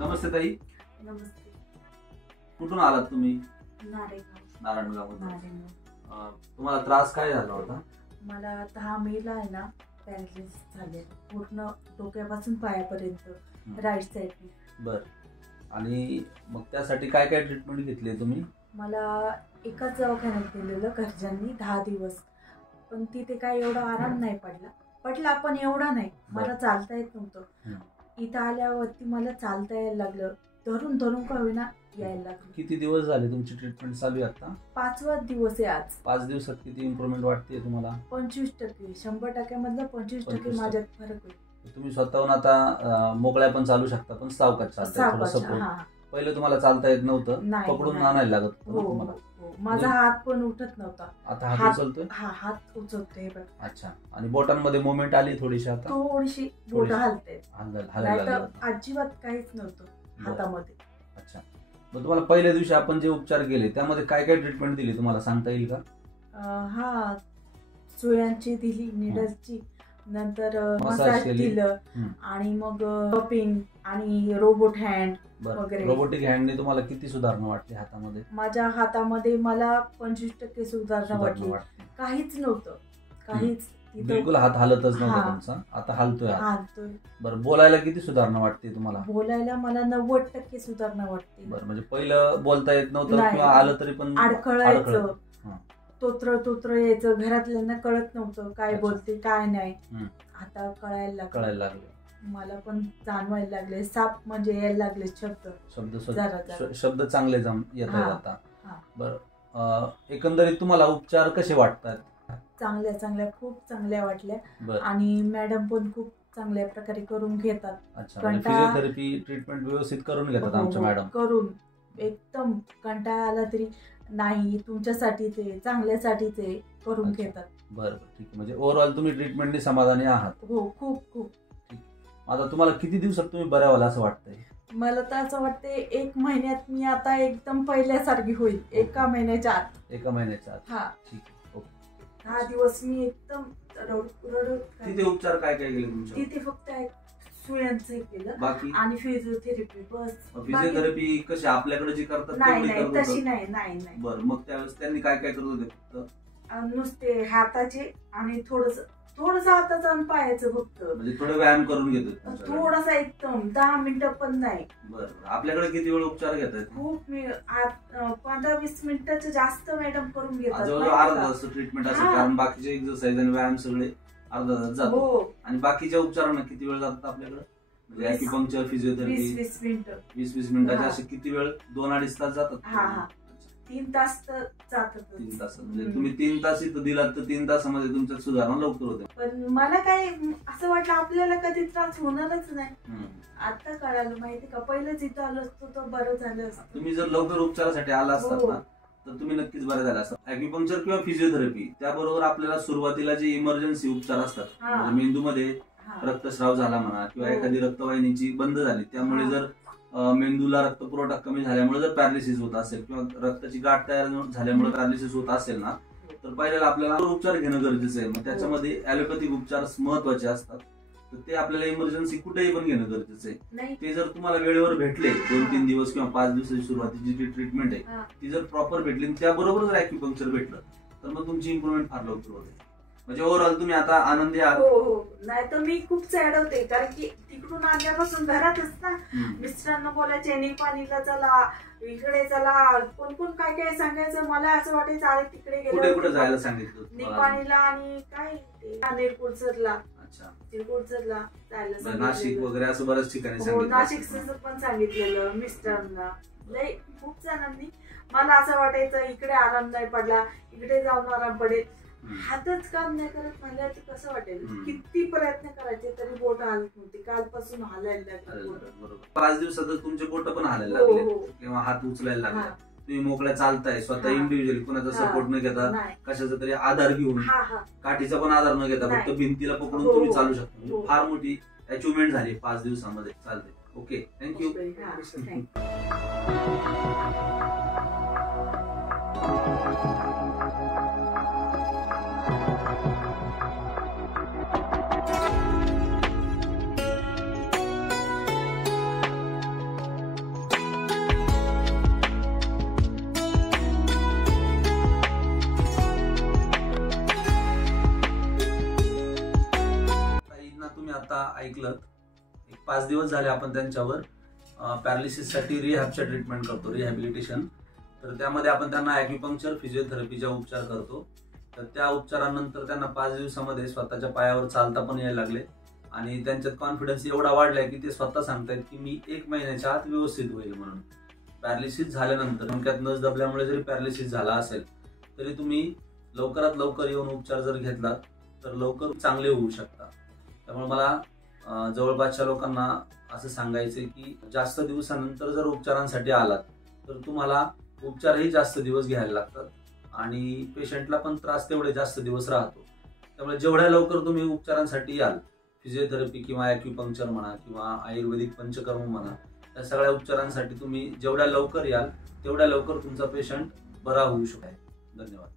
नमस्ते ताई. नमस्ते. कुठून आलात तुम्ही? नारायणगाव. तुम्हाला त्रास काय झाला होता? मला 10 मेला आहे ना पॅरालिसिस झाले पूर्ण डोक्यापासून पायापर्यंत राईट साईडने. बर. आणि मग त्यासाठी काय काय ट्रीटमेंट घेतली तुम्ही? मला एकाच दवाखान्यात दिलेलं घरच्यांनी 10 दिवस, पण तिथे काय एवढा आराम नाही पडला पण एवढा नाही. मला चालता येत नव्हतं. इथं आल्यावरती मला चालता यायला लागलं, धरून धरून का होईना यायला लागलं. किती दिवस झाले तुमची ट्रीटमेंट चालू आहे आता? 5वा दिवस आहे आज. 5 दिवसात किती इम्प्रूव्हमेंट वाटते तुम्हाला? 25%. 100% मधलं 25% माझ्यात फरक आहे. तुम्ही स्वतःहून आता मोकळ्या पण चालू शकता, पण सावकाश चालता. थोडं सपोर्ट. पहिले तुम्हाला चालता येत नव्हतं, पकडून आणायला लागत होतं तुम्हाला. माझा हात पण उठत नव्हता. आता हात उचलतोय? हात उचलतोय. अच्छा. आणि बोटांमध्ये मुवमेंट आली थोडीशी? आता थोडीशी बोट हलते. हलायला अजिबात काहीच नव्हतं हातामध्ये. अच्छा. मग तुम्हाला पहिल्या दिवशी आपण जे उपचार केले त्यामध्ये काय काय ट्रीटमेंट दिली तुम्हाला सांगता येईल का? हा, सुयांची दिली, निडलची, नंतर मसाज दिलं, आणि मग कपिंग आणि रोबोट हँड वगैरे. रोबोटिक हँडने तुम्हाला किती सुधारणा वाटली हातामध्ये? माझ्या हातामध्ये मला 25% सुधारणा वाटली. काहीच नव्हतं, काहीच. बिलकुल हात हलतच नव्हता तुमचा, आता हलतोय. बरं. बोलायला किती सुधारणा वाटते तुम्हाला? बोलायला मला 90% सुधारणा वाटते. बरं. म्हणजे पहिलं बोलता येत नव्हतं किंवा आलं तरी पण अडखळायचं, तोत्र यायचं, घरातल्यांना कळत नव्हतं काय बोलते काय नाही. आता कळायला लागलं. मला पण जाणवायला लागले, साप म्हणजे यायला लागले शब्द चांगले येत आहेत आता. बरं. एकंदरीत तुम्हाला उपचार कसे वाटतात? चांगल्या खूप चांगल्या वाटल्या. आणि मॅडम पण खूप चांगल्या प्रकारे करून घेतात. फिजिओथेरपी ट्रीटमेंट व्यवस्थित करून घेतात आमच्या मॅडम. करून एकदम कंटाळा आला तरी नाही, तुमच्यासाठीच आहे, चांगल्यासाठीच आहे, करून घेतात. बरं. ठीक आहे. म्हणजे ओव्हरऑल तुम्ही ट्रीटमेंटने समाधानी आहात? हो, खूप. आता तुम्हाला किती दिवसात तुम्ही बऱ्या व्हाल असं वाटतंय? मला तर असं वाटतंय 1 महिन्यात मी आता एकदम पहिल्यासारखी होईल. 1 महिन्याच्या आत. 1 महिन्याच्या आत. हा. ठीक आहे. ओके. 10 दिवस मी एकदम रडत. तिथे उपचार काय काय केले तुमच्या? तिथे फक्त सुयांचं केलं, बाकी आणि फिजिओथेरपी बस. फिजिओथेरपी कशी आपल्याकडे जी करतात नाही, तशी नाही. बरं. मग त्यावेळेस त्यांनी काय काय करत होते? फक्त नुसते हाताचे आणि थोडस हाताचं आणि पायाचं फक्त. म्हणजे थोडं व्यायाम करून घेतो थोडासा, एकदम 10 मिनिटं पण नाही. बरं. आपल्याकडे किती वेळ उपचार घेतात? खूप. मी 15-20 मिनिटाचं जास्त मॅडम करून घेतात. जवळजवळ अर्धा तास ट्रीटमेंट असेल, कारण बाकीचे एक्सरसाइज आणि व्यायाम सगळे अर्धा तास जातो. आणि बाकीच्या उपचारांना किती वेळ जातात आपल्याकडे? म्हणजे ॲक्युपंक्चर, फिजिओथेरपी 20 मिनिटं. 20 मिनिटाचे असे किती वेळ? 2-2.5 तास जातात? 3 तास तर जातात. 3 तास. म्हणजे तुम्ही 3 तास इथं दिलात तर 3 तासामध्ये तुमच्यात सुधारणा लवकर होते. पण मला काय असं वाटलं आपल्याला कधी त्रास होणारच नाही. आता कळालं, माहिती का, पहिलंच इथं आलो असतो तर बरं झालं असतं. तुम्ही जर लवकर उपचारासाठी आला असतात ना तर तुम्ही नक्कीच बरं झाला असतात. ॲक्युपंक्चर किंवा फिजिओथेरपी त्याबरोबर आपल्याला सुरुवातीला जे इमर्जन्सी उपचार असतात, म्हणजे मेंदूमध्ये रक्तस्राव झाला म्हणा किंवा एखादी रक्तवाहिनीची बंद झाली, त्यामुळे जर मेंदूला रक्तपुरवठा कमी झाल्यामुळे जर पॅरालिसिस होत असेल किंवा रक्ताची गाठ तयार झाल्यामुळे पॅरालिसिस होत असेल ना, तर पहिल्याला आपल्याला उपचार घेणं गरजेचं आहे. मग त्याच्यामध्ये ॲलोपॅथिक उपचार महत्वाचे असतात, तर ते आपल्याला इमर्जन्सी कुठेही पण घेणं गरजेचं आहे. ते जर तुम्हाला वेळेवर भेटले, 2-3 दिवस किंवा 5 दिवसाची सुरुवातीची जी ट्रीटमेंट आहे ती जर प्रॉपर भेटली, त्याबरोबर जर ॲक्युपंक्चर भेटलं तर मग तुमची इम्प्रूव्हमेंट फार लवकर होते. म्हणजे ओव्हरऑल तुम्ही आता आनंदी आहात? हो. नाही तर मी खूप सॅड होते, कारण की तिकडून आल्यापासून घरातच ना मिस्टरांना बोलायचे निपाणीला चला, इकडे चला, कोण काय सांगायचं. मला असं वाटायचं अरे तिकडे गेलं, कुठे जायला सांगितलं? निपाणीला आणि काय निरकुडसरला जायला, नाशिक वगैरे असं बऱ्याच ठिकाणी सांगितलं. नाशिकचं पण सांगितलेलं मिस्टरांना. लय खूप जणांनी. मला असं वाटायचं इकडे आराम नाही पडला, इकडे जाऊन आराम पडेल. हातच काम नाही करत मला कसं वाटेल. किती प्रयत्न करायचे तरी बोट हालत नव्हती. कालपासून हालायला लागले. 5 दिवसातच तुमचे बोट पण हालायला लागले किंवा हात उचलायला लागले. तुम्ही मोकळ्या चालताय स्वतः इंडिव्हिज्युअली, कोणाचा सपोर्ट न घेता, कशाचा तरी आधार घेऊन, काठीचा पण आधार न घेता, फक्त भिंतीला पकडून तुम्ही चालू शकता. फार मोठी अचिव्हमेंट झाली 5 दिवसामध्ये. चालते. ओके. थँक्यू. आता ऐकलं, एक 5 दिवस झाले आपण त्यांच्यावर पॅरालिसिससाठी रिहॅबच्या ट्रीटमेंट करतो, रिहॅबिलिटेशन. तर त्यामध्ये आपण त्यांना ॲक्युपंक्चर, फिजिओथेरपीचा उपचार करतो. तर त्या उपचारानंतर त्यांना 5 दिवसामध्ये स्वतःच्या पायावर चालता पण यायला लागले आणि त्यांच्यात कॉन्फिडन्स एवढा वाढलाय की ते स्वतः सांगतायत की मी 1 महिन्याच्या आत व्यवस्थित होईल म्हणून. पॅरालिसिस झाल्यानंतर डोक्यात नस दबल्यामुळे जरी पॅरालिसिस झाला असेल तरी तुम्ही लवकरात लवकर येऊन उपचार जर घेतला तर लवकर चांगले होऊ शकता. त्यामुळे मला जवळपासच्या लोकांना असं सांगायचंय की जास्त दिवसानंतर जर उपचारांसाठी आलात तर तुम्हाला उपचारही जास्त दिवस घ्यायला लागतात आणि पेशंटला पण त्रास तेवढे जास्त दिवस राहतो. त्यामुळे जेवढ्या लवकर तुम्ही उपचारांसाठी याल, फिजिओथेरपी किंवा ॲक्युपंक्चर म्हणा किंवा आयुर्वेदिक पंचकर्म म्हणा, या सगळ्या उपचारांसाठी तुम्ही जेवढ्या लवकर याल तेवढ्या लवकर तुमचा पेशंट बरा होऊ शकेल. धन्यवाद.